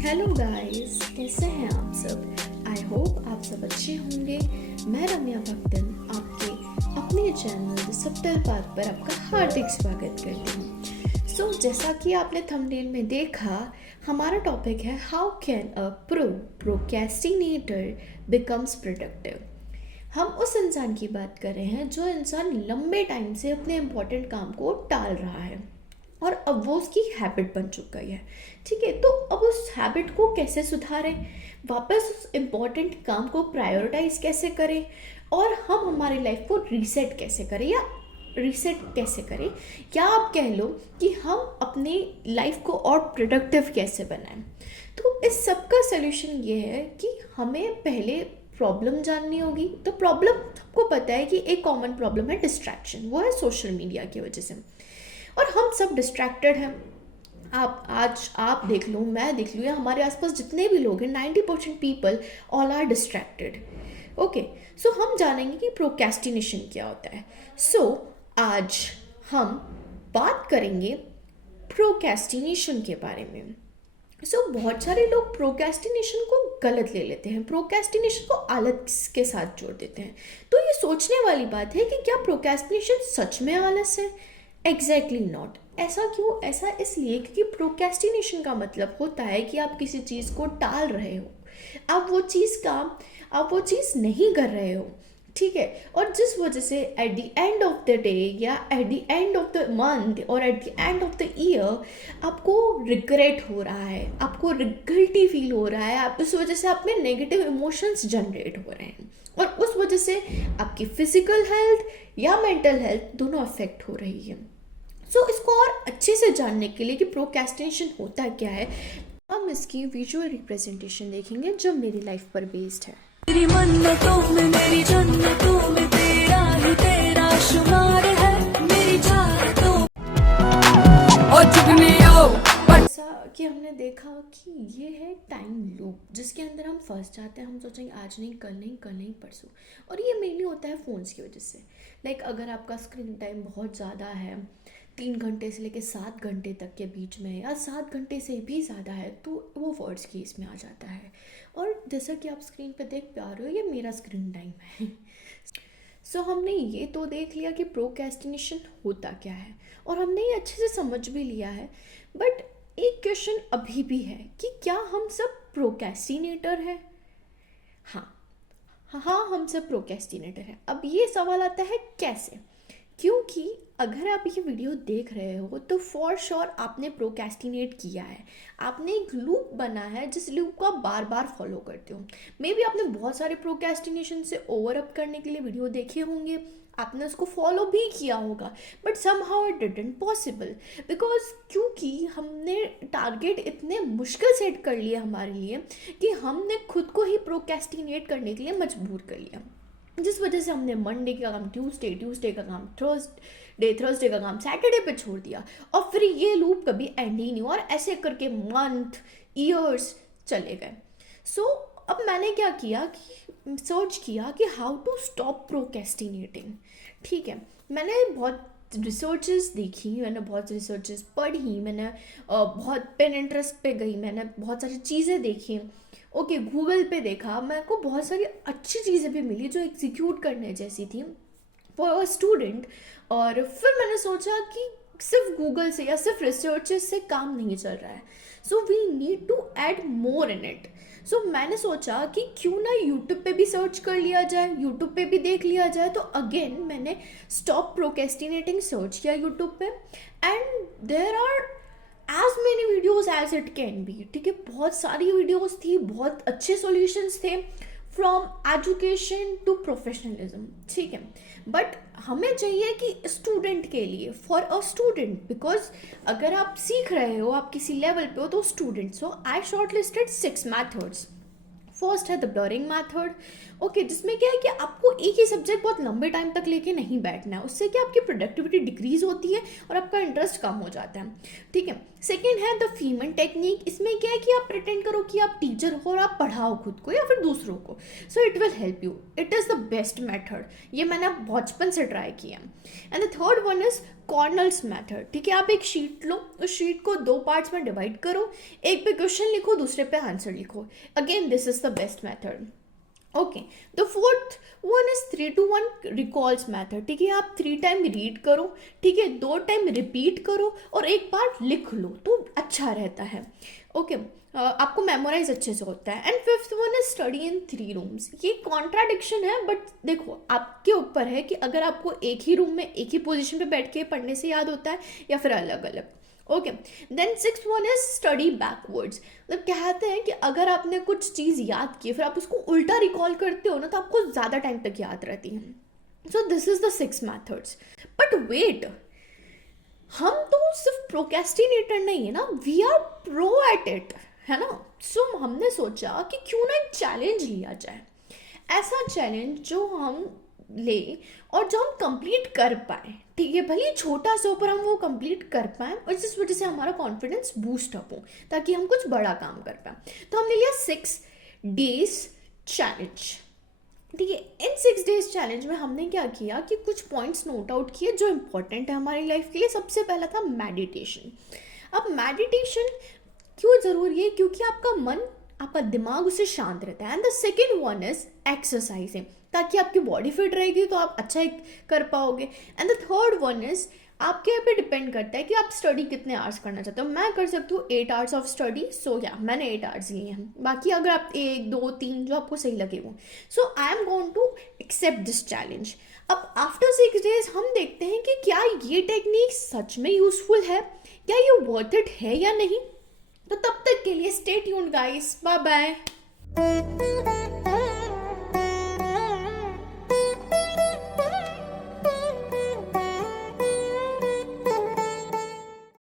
Hello guys, कैसे हैं आप सब। आई होप आप सब अच्छे होंगे। मैं रम्या भक्तन आपके अपने चैनल द सबटल पाथ पर आपका हार्दिक स्वागत करती हूँ। जैसा कि आपने थंबनेल में देखा, हमारा टॉपिक है how can a procrastinator becomes productive. हम उस इंसान की बात कर रहे हैं जो इंसान लंबे टाइम से अपने इम्पोर्टेंट काम को टाल रहा है और अब वो उसकी हैबिट बन चुका है। ठीक है, तो अब उस हैबिट को कैसे सुधारें, वापस उस इम्पोर्टेंट काम को प्रायोरिटाइज कैसे करें और हम हमारी लाइफ को रीसेट कैसे करें या आप कह लो कि हम अपनी लाइफ को और प्रोडक्टिव कैसे बनाएं। तो इस सब का सोल्यूशन ये है कि हमें पहले प्रॉब्लम जाननी होगी। तो प्रॉब्लम सबको पता है कि एक कॉमन प्रॉब्लम है डिस्ट्रैक्शन, वो है सोशल मीडिया की वजह से, और हम सब डिस्ट्रैक्टेड हैं। आप देख लो, मैं देख लूँ, या हमारे आसपास जितने भी लोग हैं, 90% people all are distracted. Okay, so हम जानेंगे कि प्रोक्रेस्टिनेशन क्या होता है। आज हम बात करेंगे प्रोक्रेस्टिनेशन के बारे में। बहुत सारे लोग प्रोक्रेस्टिनेशन को गलत ले लेते हैं, प्रोक्रेस्टिनेशन को आलस के साथ जोड़ देते हैं। तो ये सोचने वाली बात है कि क्या प्रोक्रेस्टिनेशन सच में आलस है? Exactly not. ऐसा क्यों? ऐसा इसलिए क्योंकि प्रोक्रेस्टिनेशन का मतलब होता है कि आप किसी चीज़ को टाल रहे हो, आप वो चीज़ नहीं कर रहे हो। ठीक है, और जिस वजह से at the end of the day या at the end of the month और at the end of the year आपको रिग्रेट हो रहा है, आपको गिल्टी फील हो रहा है, आप उस वजह से आप में नेगेटिव इमोशंस जनरेट हो रहे हैं और उस वजह से आपकी फिजिकल हेल्थ या मेंटल हेल्थ दोनों अफेक्ट हो रही है। इसको और अच्छे से जानने के लिए कि प्रोक्रेस्टिनेशन होता क्या है, हम इसकी विजुअल रिप्रेजेंटेशन देखेंगे जो मेरी लाइफ पर बेस्ड है। मेरी मन्नतों में मेरी जन्नतों में तेरा ही तेरा शुमार है, मेरी चाहतों और चुगलियों। जैसा कि हमने देखा कि ये है टाइम लूप जिसके अंदर हम फंस जाते हैं। हम सोचेंगे आज नहीं, कल नहीं, परसों। और ये मेनली होता है फ़ोन्स की वजह से। अगर आपका स्क्रीन टाइम बहुत ज़्यादा है, 3 घंटे से लेकर 7 घंटे तक के बीच में, या 7 घंटे से भी ज़्यादा है, तो वो वर्ड्स की इसमें आ जाता है। और जैसा कि आप स्क्रीन पे देख पा रहे हो, ये मेरा स्क्रीन टाइम है। हमने ये तो देख लिया कि प्रोक्रेस्टिनेशन होता क्या है और हमने ये अच्छे से समझ भी लिया है। बट एक क्वेश्चन अभी भी है कि क्या हम सब प्रोक्रेस्टिनेटर हैं? हाँ, हम सब प्रोक्रेस्टिनेटर हैं। अब ये सवाल आता है कैसे? क्योंकि अगर आप ये वीडियो देख रहे हो तो फॉर श्योर आपने प्रोक्रेस्टिनेट किया है, आपने एक लूप बना है जिस लूप को आप बार बार फॉलो करते हो। मे बी आपने बहुत सारे प्रोक्रेस्टिनेशन से ओवर अप करने के लिए वीडियो देखे होंगे, आपने उसको फॉलो भी किया होगा, but somehow it didn't possible because क्योंकि हमने टारगेट इतने मुश्किल सेट कर लिए हमारे लिए कि हमने खुद को ही प्रोक्रेस्टिनेट करने के लिए मजबूर कर लिया, जिस वजह से हमने मंडे का काम ट्यूसडे का काम थर्सडे का काम सैटरडे पे छोड़ दिया और फिर ये लूप कभी एंड ही नहीं हुआ और ऐसे करके मंथ ईयर्स चले गए। अब मैंने क्या किया कि सर्च किया कि हाउ टू स्टॉप प्रोक्रेस्टिनेटिंग। ठीक है, मैंने बहुत रिसर्चेस देखी, मैंने बहुत रिसर्चेस पढ़ी, मैंने बहुत पिंटरेस्ट पे गई, मैंने बहुत सारी चीज़ें देखी। ओके, गूगल पे देखा, मेरे को बहुत सारी अच्छी चीज़ें भी मिली जो एग्जीक्यूट करने जैसी थी फॉर अ स्टूडेंट। और फिर मैंने सोचा कि सिर्फ गूगल से या सिर्फ रिसर्चेस से काम नहीं चल रहा है, we need to add more in it. मैंने सोचा कि क्यों ना यूट्यूब पे भी सर्च कर लिया जाए, यूट्यूब पे भी देख लिया जाए। तो अगेन मैंने स्टॉप प्रोक्रेस्टिनेटिंग सर्च किया यूट्यूब पे and there are as many videos as it can be. ठीक है, बहुत सारी वीडियोज थी, बहुत अच्छे सॉल्यूशंस थे फ्रॉम एजुकेशन टू प्रोफेशनलिज्म। ठीक है, बट हमें चाहिए कि स्टूडेंट के लिए, फॉर अ स्टूडेंट, बिकॉज अगर आप सीख रहे हो, आप किसी लेवल पे हो तो स्टूडेंट। आई शॉर्ट लिस्टेड 6 methods फर्स्ट है द ब्लरिंग मैथड। ओके, जिसमें क्या है कि आपको एक ही सब्जेक्ट बहुत लंबे टाइम तक लेके नहीं बैठना है, उससे क्या आपकी प्रोडक्टिविटी डिक्रीज होती है और आपका इंटरेस्ट कम हो जाता है। ठीक है। सेकेंड है द फीमन टेक्निक। इसमें क्या है कि आप प्रिटेंड करो कि आप टीचर हो और आप पढ़ाओ खुद को या फिर दूसरों को, so it will help you. It is the best method, ये मैंने बचपन से ट्राई किया। And the third one is कॉर्नल्स method. ठीक है, आप एक शीट लो, उस शीट को 2 पार्ट्स में डिवाइड करो, एक पे क्वेश्चन लिखो, दूसरे पे आंसर लिखो। Again this is the best method. Okay, the fourth one is 3 to 1 recalls method. ठीक है, आप 3 टाइम रीड करो, ठीक है, 2 टाइम रिपीट करो और एक बार लिख लो तो अच्छा रहता है। ओके, आपको मेमोराइज अच्छे से होता है। And fifth one is study in 3 rooms. ये कॉन्ट्राडिक्शन है, बट देखो आपके ऊपर है कि अगर आपको एक ही रूम में एक ही पोजीशन पे बैठ के पढ़ने से याद होता है या फिर अलग अलग। Okay, then sixth one is study backwards. मतलब कहते हैं कि अगर आपने कुछ चीज़ याद की फिर आप उसको उल्टा रिकॉल करते हो ना, तो आपको ज़्यादा टाइम तक याद रहती है। So this is the 6 methods. But wait, हम तो सिर्फ प्रोकेस्टिनेटर नहीं है ना, we are pro at it, है ना। सो हमने सोचा कि क्यों ना एक चैलेंज लिया जाए, ऐसा चैलेंज जो हम ले और जो हम कंप्लीट कर पाए। ठीक है, भले छोटा सा पर हम वो कंप्लीट कर पाए और जिस वजह से हमारा कॉन्फिडेंस बूस्ट अप हो, ताकि हम कुछ बड़ा काम कर पाए। तो हमने लिया 6 days चैलेंज। ठीक है, इन 6 days चैलेंज में हमने क्या किया कि कुछ पॉइंट्स नोट आउट किए जो इंपॉर्टेंट है हमारी लाइफ के लिए। सबसे पहला था मेडिटेशन। अब मेडिटेशन क्यों ज़रूरी है? क्योंकि आपका मन, आपका दिमाग उससे शांत रहता है। And the second one is exercising, ताकि आपकी बॉडी फिट रहेगी तो आप अच्छा कर पाओगे। And the third one is आपके पे डिपेंड करता है कि आप स्टडी कितने आवर्स करना चाहते हो। मैं कर सकती हूँ 8 hours ऑफ स्टडी, सो या मैंने 8 hours लिए हैं। बाकी अगर आप 1, 2, 3 जो आपको सही लगे वो, so I am going to accept this challenge. अब आफ्टर 6 days हम देखते हैं कि क्या ये टेक्निक सच में यूजफुल है, क्या ये वर्थ इट है या नहीं। तो तब तक के लिए stay tuned guys, bye bye.